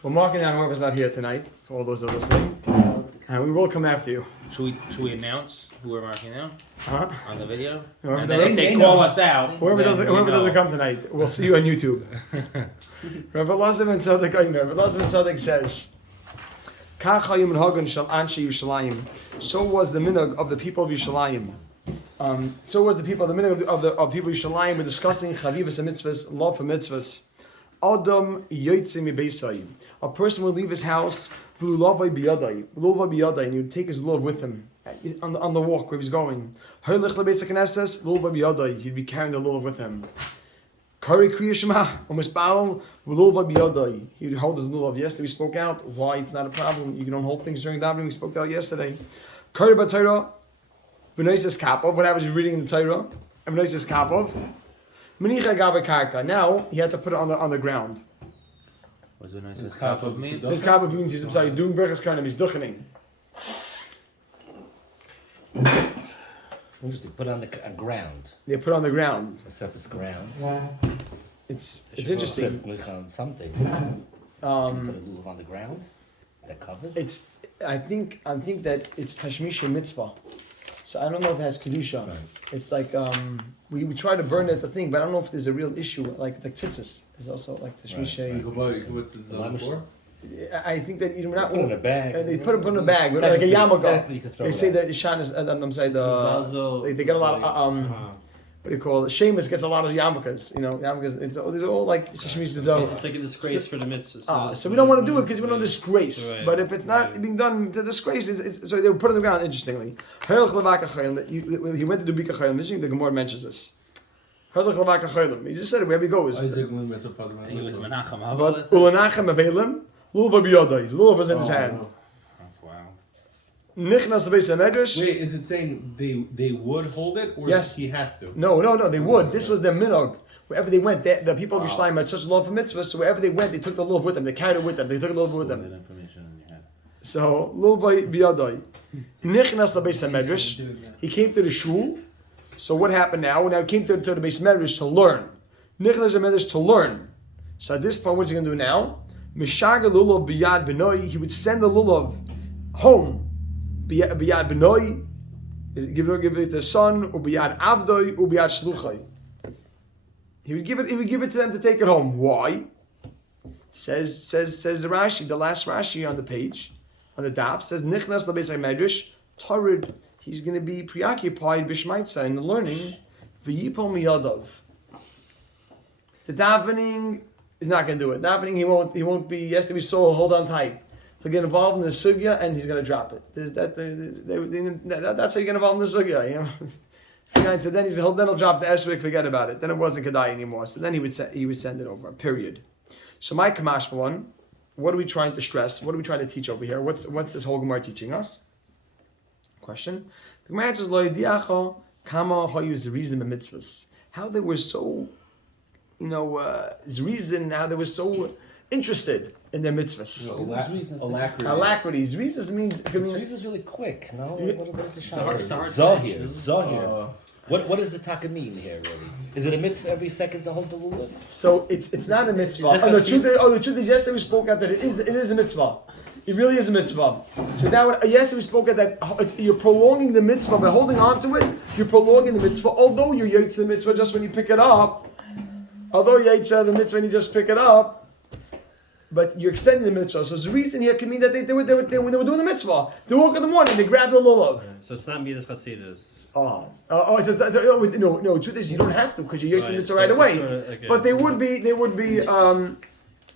We're marking down whoever's not here tonight, for all those that are listening. And we will come after you. Should we announce who we're marking down on the video? Whoever And doesn't- then if they call us out, Whoever then doesn't we know. come tonight, we'll see you on YouTube. Rabbi Elazar ben Tzadok says, so was the minhag of the people of Yerushalayim. So was the people of the minhag of people of Yerushalayim. We're discussing chavivas and mitzvahs, love for mitzvahs. Adam yotzei mibeisai. A person would leave his house, v'lulavai biyadai, and he would take his lulav with him on the walk where he's going. He'd be carrying the lulav with him. Kari kriya shema, u'mispal v'lulavai biyadai. He would hold his lulav. Yesterday we spoke out why it's not a problem. You can don't hold things during davening. We spoke out yesterday. Kari b'Torah, v'noises kapov. What happens if you're reading in the Torah? And v'noises kapov. Now he had to put it on the ground. What's the nicest cup of me? This kapov means he's doing berachas karnim. He's duchening. Interesting. Put on the ground. They put it on the ground. A surface ground. It's interesting. Click on something. Put a lulav on the ground. Is that covered? I think that it's tashmisha mitzvah. So I don't know if it has kedusha. Right. It's like we try to burn at the thing, but I don't know if there's a real issue. Like tzitzis is also like tashmisha. I think that you're not put it in a bag. They put it in a bag, like a yarmulke. You can throw They it say out. that Ishan is. I'm saying they get a lot of what do you call it? Seamus gets a lot of yarmulkes. You know, yarmulkes. These are all like tashmisha. It's like a disgrace for the mitzvah. So we don't want to do it because we don't disgrace. Right, but if it's not being done to disgrace, it's so they would put it on the ground. Interestingly, he went to do bika chayim. The Gemara mentions this. He just said it wherever he goes. And he was Menachem But Havel. ulanachem avelim lulav biyadai. His lulav was in his hand. That's wild. Nichnas beis hamedrash. Wait, is it saying they would hold it, or Yes. he has to? No, they would. This was their minhag. Wherever they went, the people of Yerushalayim had such love for mitzvahs, so wherever they went, they took the lulav with them. They carried it with them. They took the lulav with them. Information in your head. So lulav biyadai. Nichnas beis hamedrash. He came to the shul. So what happened now? Now he came to the beis medrash to learn. Nichnas medrash to learn. So at this point, what's he going to do now? Mishaga lulav biyad benoi. He would send the lulav home. Biyad benoi. Give it to the son. Ubiyad avdoi. Ubiyad shluchai. He would give it to them to take it home. Why? Says the Rashi, the last Rashi on the page, on the daf, says Nichnas lebeis medrash tarid. He's going to be preoccupied b'shmaitza in the learning. V'yipol miyadav. The davening is not going to do it. Davening he won't be. Yesterday we saw hold on tight. He'll get involved in the sugya and he's going to drop it. That's how you get involved in the sugya. You know. So then he'll drop the esrog, forget about it. Then it wasn't kedai anymore. So then he would send it over. Period. So my kamash one. What are we trying to stress? What are we trying to teach over here? What's this whole Gemara teaching us? Question. The Gemara answers lo yediacho kama hayuz the reason of mitzvahs. How they were so, his reason. How they were so interested in their mitzvahs. Alacrity. Reasons means. Reasons really quick. No, what is the shot? Zahir. Zahir. What does the taka mean here, really? Is it a mitzvah every second to hold the lulav? So it's not a mitzvah. The truth is, yesterday we spoke out that it is a mitzvah. It really is a mitzvah. So now, yesterday we spoke out that you're prolonging the mitzvah by holding on to it. You're prolonging the mitzvah, although you're yaitz the mitzvah just when you pick it up. Although yaitz the mitzvah when you just pick it up, but you're extending the mitzvah. So the reason here can mean that when they were doing the mitzvah, they woke up in the morning, they grabbed the lulav. So it's not Midas Chasidus. No. Truth is, you don't have to because you yaitz the mitzvah right away. But they would be.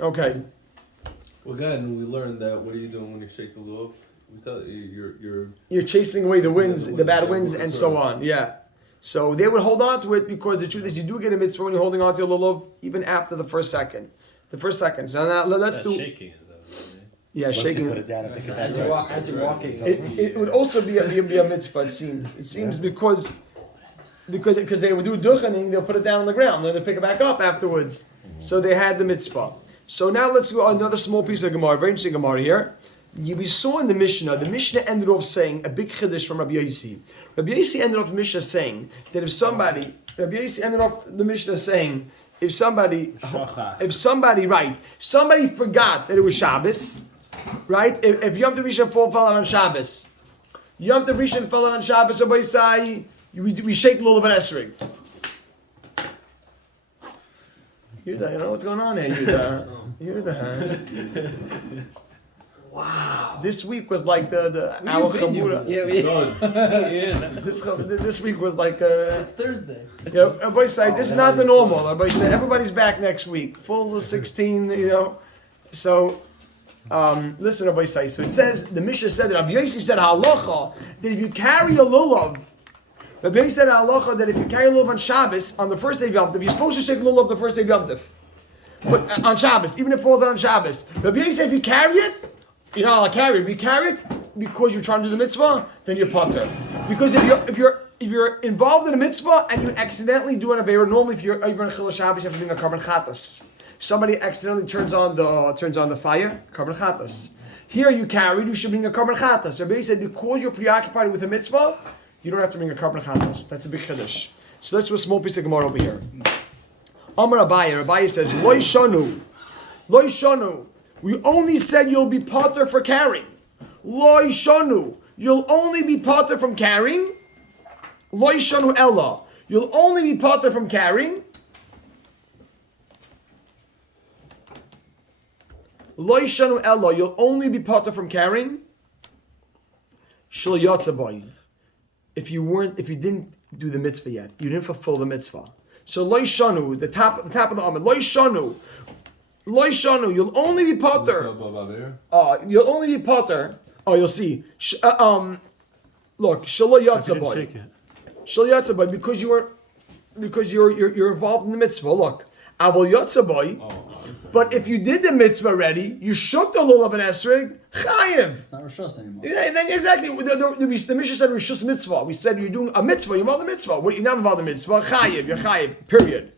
Okay. Well, again, we learned that. What are you doing when you shake the lulav? We said you're chasing away the winds, the bad winds, and so on. Yeah. So they would hold on to it because the truth is, you do get a mitzvah when you're holding on to your lulav even after the first second. So now let's do. Shaking it, though. Yeah, Once shaking. you put it down and pick it As back you're walking. It would also be a mitzvah. It seems because they would do duchening, they'll put it down on the ground, then they pick it back up afterwards. So they had the mitzvah. So now let's go another small piece of Gemara, very interesting Gemara here. We saw in the Mishnah ended off saying a big chiddush from Rabbi Yossi. Rabbi Yossi ended off the Mishnah saying that if somebody, Rabbi Yossi ended off the Mishnah saying if somebody forgot that it was Shabbos, right? If Yom Tov Rishon fell out on Shabbos, Yom Tov Rishon fell out on Shabbos, somebody say we shake lulav and esrog. You know what's going on here? Wow. This week was like the our Chabura. This week was like It's Thursday. everybody say this is not the normal. Everybody say everybody's back next week, full of 16. So listen, everybody say. So it says the Mishnah said that Rabbi Yossi said halacha that if you carry a lulav, Rabbi Yossi said halacha that if you carry a lulav on Shabbos on the first day of Yom Tov, you're supposed to shake lulav the first day of Yom Tov, but on Shabbos, even if it falls out on Shabbos. Rabbi Yossi said if you carry it. You're not allowed to carry it. If you carry it because you're trying to do the mitzvah, then you're potter. Because if you're involved in a mitzvah and you accidentally do an avera, normally if you're in Chil Shabbos, you have to bring a carbon chatas. Somebody accidentally turns on the fire, carbon chatas. Here you carried, you should bring a carbon chatas. So Rabbi said because you're preoccupied with a mitzvah, you don't have to bring a carbon chatas. That's a big chiddush. So let's do a small piece of Gemara over here. Amar Abaye says, Lo yishanu. We only said you'll be potter for carrying. Lo yishanu. You'll only be potter from carrying. Lo yishanu ella. You'll only be potter from carrying. Lo yishanu ella. You'll only be potter from carrying. Shel yotzaboy. If you didn't do the mitzvah yet, you didn't fulfill the mitzvah. So lo yishanu, the top of the Amud. Lo yishanu. Lo yishanu, you'll only be potter. You'll only be potter. Oh, you'll see. Look, shelo yatzaboy. Shelo yatzaboy, because you're involved in the mitzvah. Look, avol yatzaboy. But if you did the mitzvah already, you shook the lulav and esrog, chayiv. It's not Rosh anymore. Yeah, then exactly. The Mishnah said Rishus mitzvah. We said you're doing a mitzvah. You're involved in the mitzvah. What you're not involved in the mitzvah? Chayiv. You're chayiv. Period.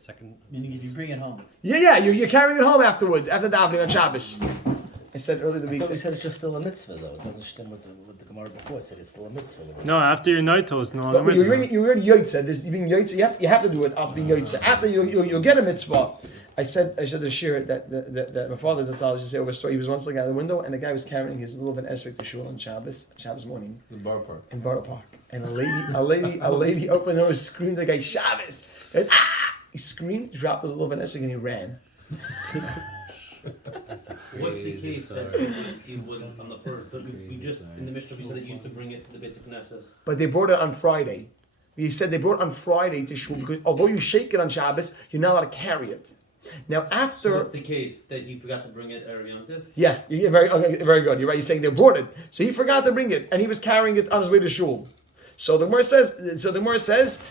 Meaning if you bring it home. Yeah. You're carrying it home afterwards after davening on Shabbos. I said earlier the week. We said it's just still a mitzvah though. It doesn't stem with the Gemara before. It said it's still a mitzvah. No, after your night toast, no longer But you're mitzvah. already yotze. Being yotze, you have to do it after being yotze. After you'll get a mitzvah. I said to share that my father's a just say over a story. He was once looking out the window and the guy was carrying his little bit esrog to shul on Shabbos morning. In Borough Park. In Borough Park. And a lady opened the door, screamed at the guy, Shabbos! And, he screamed, dropped his little bit esrog and he ran. What's the case that he would on the first? We just in the Mishnah we said it used to bring it to the basic Knesset. But they brought it on Friday. He said they brought it on Friday to shul because although you shake it on Shabbos, you're not allowed to carry it. Now after, So what's the case that he forgot to bring it Erev Yom Tov? yeah, very good. You're right. You're saying they brought it, so he forgot to bring it, and he was carrying it on his way to shul. So the Gemara says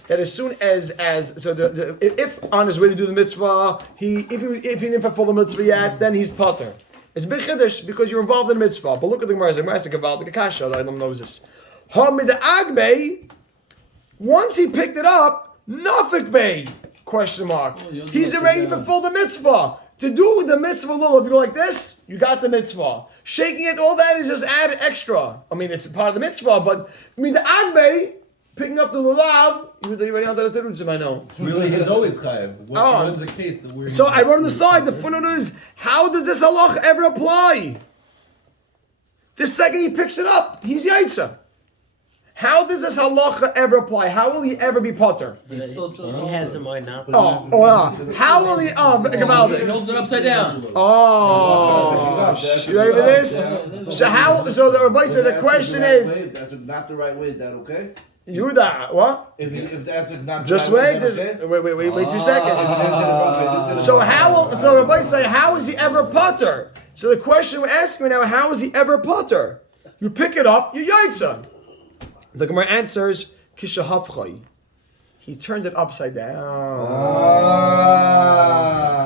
that as soon as if on his way to do the mitzvah, if he didn't fulfill the mitzvah yet, then he's potter. It's a big chiddush because you're involved in the mitzvah. But look at the Gemara. The Gemara says about the kasha. I don't know this. Agbe. Once he picked it up, nafik bay. Question mark. He's already fulfilled the mitzvah. To do the mitzvah lulav, you go like this, you got the mitzvah. Shaking it, all that is just add extra. I mean, it's a part of the mitzvah, but I mean the adbei, picking up the lulav, you're already onto the terutzim, I know. Really, he's always chayav. When's the case that we're... So I wrote on the side, the footnote is, how does this halach ever apply? The second he picks it up, he's yaitza. How does this halacha ever apply? How will he ever be potter? He has in mind now. How will he? He holds it upside down. You ready for this? So how? So the Rabbi said the question is. That's not the right way. Is that okay? Yehuda, what? If that's not Just the wait. right way, is that okay? Wait 2 seconds. So how? So Rabbi say, how is he ever potter? So the question we're asking now, how is he ever potter? You pick it up, you yaitza. The Gemara answers, Kishahavchai. He turned it upside down.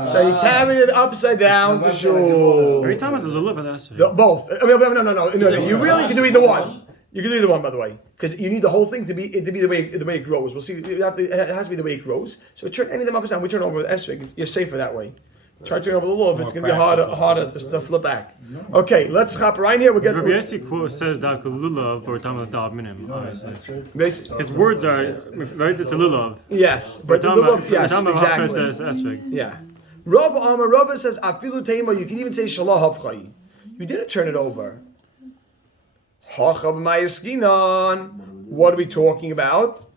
So he carried it upside down to shul. Are you talking about the lulav or the esrog? Both. No. You really can do either one. You can do either one, by the way, because you need the whole thing to be the way it grows. We'll see. It has to be the way it grows. So turn any of them upside down. We turn over the esrog. You're safer that way. Try to turn over the lulav. It's going to be harder to flip back. Okay, let's hop right here. We'll get. Rabbi Yossi quote says that lulav, but we're talking about dab minim. Basically, His words are right. It's a lulav. yes, but the lulav, yes, exactly. Exactly. Yeah. Rava says afilu teima. You can even say shalah havchai. You didn't turn it over. Hachab ma'askinan. What are we talking about?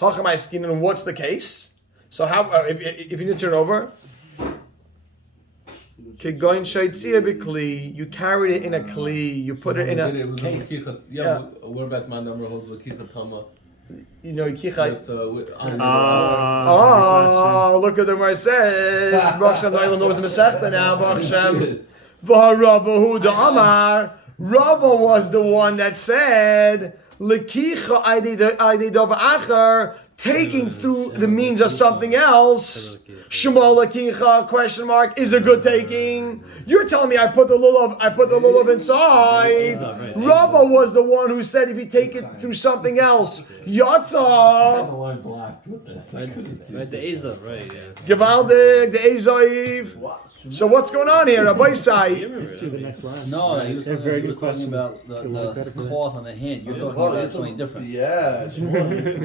Hachab ma'askinan. What's the case? So how if you didn't turn it over? You carried it in a kli. You put it in a case. Yeah. What about my number holds Lakicha Tama? You know, kicha. Look at the Gemara says. Baruch Shem knows the Masechta now. Baruch Shem. V'haravahu da'amar. Rava was the one that said Lakicha aydei davar acher, taking through the means of something else. Shema Lakicha question mark is a good taking. You're telling me I put the lulav inside. Rava was the one who said if you take it through something else, Yatsa. Right, the Eza, right, yeah. Givaldig, the Ezoiv. So what's going on here, Rabbi Sai? No, he was talking about the cloth on the hand. You're talking about something different. Yeah, He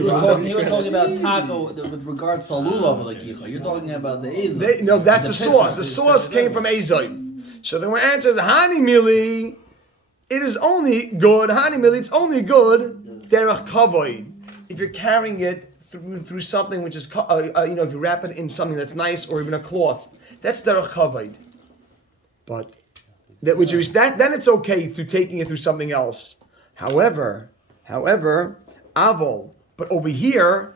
was talking about taco with regards to lulav lakicha. You're talking about the Eza. No, that's the source. The source came from Ezoiv. So then when answers Hani Mili, it is only good. Hani Mili, it's only good derech kavod. If you're carrying it through something which is, if you wrap it in something that's nice or even a cloth, that's derech kavod. But then it's okay through taking it through something else. However, avol. But over here,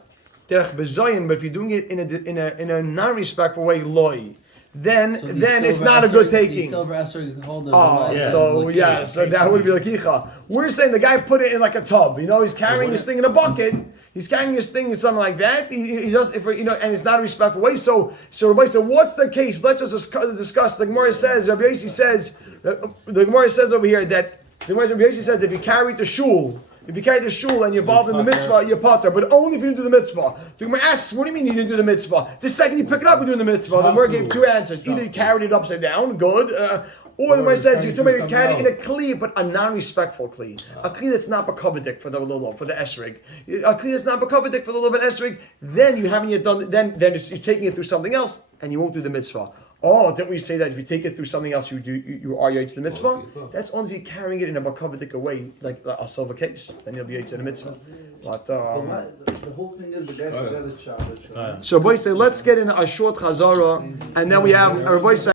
derech bezoyin. But if you're doing it in a non-respectful way, loy, then it's not a good taking. Silver esrog holders. So that would be lakicha. We're saying the guy put it in like a tub. He's carrying his thing in a bucket. He's carrying his thing in something like that. He does, and it's not a respectful way. So Rabbi said, what's the case? Let's just discuss. The Gemara says, Rabbi Yossi says, the Gemara says over here that Rabbi Yossi says if you carry the shul. If you carry the shul and you're involved in the mitzvah, you're potter, but only if you didn't do the mitzvah. The Gemara asks, what do you mean you didn't do the mitzvah? The second you pick it up, you're doing the mitzvah. The Gemara gave two answers. Either you carried it upside down, good, or the Gemara says you carried it in a kli, but a non-respectful kli. A kli that's not b'kavadik for the lulav, for the esrig. A kli that's not b'kavadik for the lulav and esrig, then you haven't yet done, then you're taking it through something else, and you won't do the mitzvah. Oh, didn't we say that if you take it through something else, you are yaitz the mitzvah? That's only if you're carrying it in a bakavadik way, like a silver case. Then you'll be yaitz the mitzvah. But the whole thing is the guy forgot the Shabbos. so boy say let's get in a short chazara, and then we have our boy say.